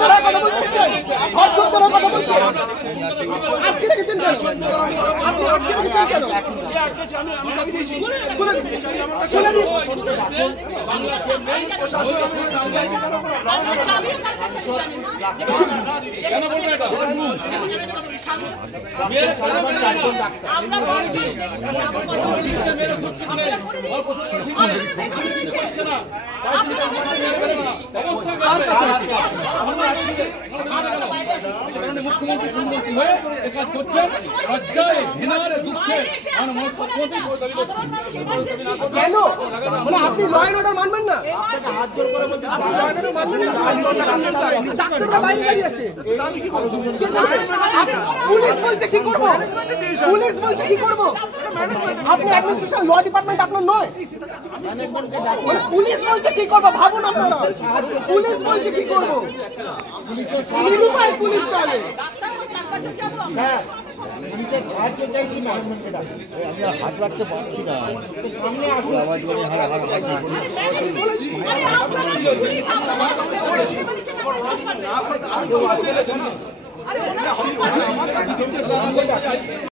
ধরার কথা বলতেছেন, ধর্ষক ধরার কথা বলছেন। আজকে রেখেছেন কেন? আপনি আজকে রেখেছেন কেন? খুলে দিন, খুলে দিন। কেন বলবেন এটা? মুখ্যমন্ত্রী মুখ্যমন্ত্রী হয়ে কাজ করছেন, লজ্জায় ঘৃণার দুঃখে কেন? মানে আপনি ল এন্ড অর্ডার মানবেন না? আপনি ল এন্ড অর্ডার মানবেন না? ডাক্তাররা বাইরে দাঁড়িয়ে আছে। পুলিশ বলছে কি করব? পুলিশ বলছে কি করব? আপনি অ্যাডমিনিস্ট্রেশন ল ডিপার্টমেন্ট আপনার নয়? মানে পুলিশ বলছে কি করব? ভাবুন আপনারা। পুলিশ বলছে কি করব? নিরুপায় পুলিশ তাহলে। স্যার পুলিশের সাহায্য চাইছি ম্যানেজমেন্টকে ডাকুন। আমি হাত রাখতে পারছি না, তো সামনে আসুন। আওয়াজ করে হাত